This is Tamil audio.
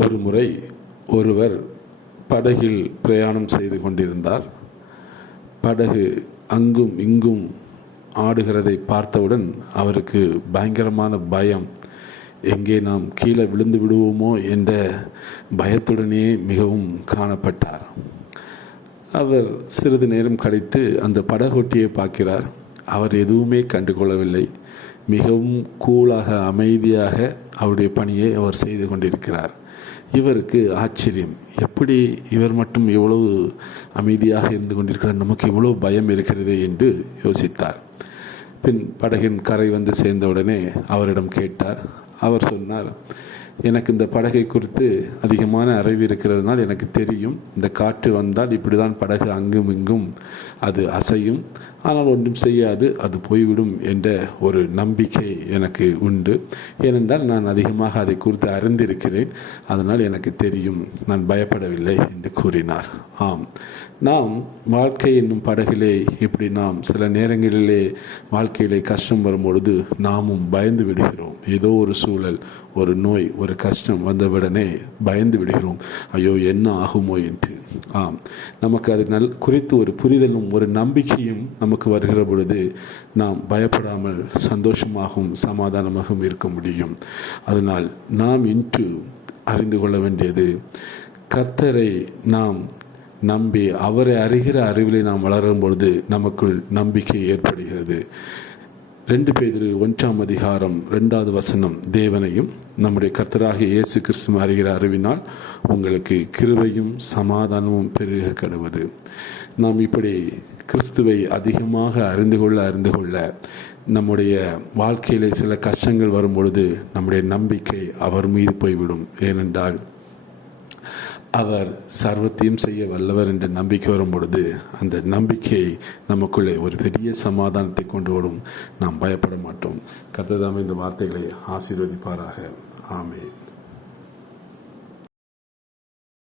ஒரு முறை ஒருவர் படகில் பிரயாணம் செய்து கொண்டிருந்தார். படகு அங்கும் இங்கும் ஆடுகிறதை பார்த்தவுடன் அவருக்கு பயங்கரமான பயம். எங்கே நாம் கீழே விழுந்து விடுவோமோ என்ற பயத்துடனே மிகவும் காணப்பட்டார். அவர் சிறிது நேரம் கழித்து அந்த படகோட்டியை பார்க்கிறார். அவர் எதுவுமே கண்டுகொள்ளவில்லை. மிகவும் கூலாக அமைதியாக அவருடைய பணியை அவர் செய்து கொண்டிருக்கிறார். இவருக்கு ஆச்சரியம், எப்படி இவர் மட்டும் எவ்வளவு அமைதியாக இருந்து கொண்டிருக்கிறார், நமக்கு இவ்வளவு பயம் இருக்கிறது என்று யோசித்தார். பின் படகின் கரை வந்து சேர்ந்தவுடனே அவரிடம் கேட்டார். அவர் சொன்னார், எனக்கு இந்த படகை குறித்து அதிகமான அறிவு இருக்கிறதுனால் எனக்கு தெரியும், இந்த காற்று வந்தால் இப்படி தான் படகு அங்கும் இங்கும் அது அசையும், ஆனால் ஒன்றும் செய்யாது, அது போய்விடும் என்ற ஒரு நம்பிக்கை எனக்கு உண்டு. ஏனென்றால் நான் அதிகமாக அதை குறித்து அறிந்திருக்கிறேன், அதனால் எனக்கு தெரியும், நான் பயப்படவில்லை என்று கூறினார். ஆம், நாம் வாழ்க்கை என்னும் படகிலே இப்படி நாம் சில நேரங்களிலே வாழ்க்கையிலே கஷ்டம் வரும்பொழுது நாமும் பயந்து விடுகிறோம். ஏதோ ஒரு சூழல், ஒரு நோய், ஒரு கஷ்டம் வந்தவுடனே பயந்து விடுகிறோம், ஐயோ என்ன ஆகுமோ என்று. ஆம், நமக்கு அது குறித்து ஒரு புரிதலும் ஒரு நம்பிக்கையும் நமக்கு வருகிற பொழுது நாம் பயப்படாமல் சந்தோஷமாகவும் சமாதானமாகவும் இருக்க முடியும். அதனால் நாம் இன்று அறிந்து கொள்ள வேண்டியது, கர்த்தரை நாம் நம்பி அவரை அறிகிற அறிவிலை நாம் வளரும் பொழுது நமக்குள் நம்பிக்கை ஏற்படுகிறது. 2 பேதுரு 1:2 தேவனையும் நம்முடைய கர்த்தராகிய இயேசு கிறிஸ்து அறிகிற அறிவினால் உங்களுக்கு கிருபையும் சமாதானமும் பெருக கடவது. நாம் இப்படி கிறிஸ்துவை அதிகமாக அறிந்து கொள்ள நம்முடைய வாழ்க்கையிலே சில கஷ்டங்கள் வரும் பொழுது நம்முடைய நம்பிக்கை அவர் மீது போய்விடும். ஏனென்றால் அவர் சர்வத்தையும் செய்ய வல்லவர் என்ற நம்பிக்கை வரும் பொழுது அந்த நம்பிக்கை நமக்குள்ளே ஒரு பெரிய சமாதானத்தை கொண்டு வரும். நாம் பயப்பட மாட்டோம். கர்த்தர் தாமே இந்த வார்த்தைகளை ஆசீர்வதிப்பாராக. ஆமென்.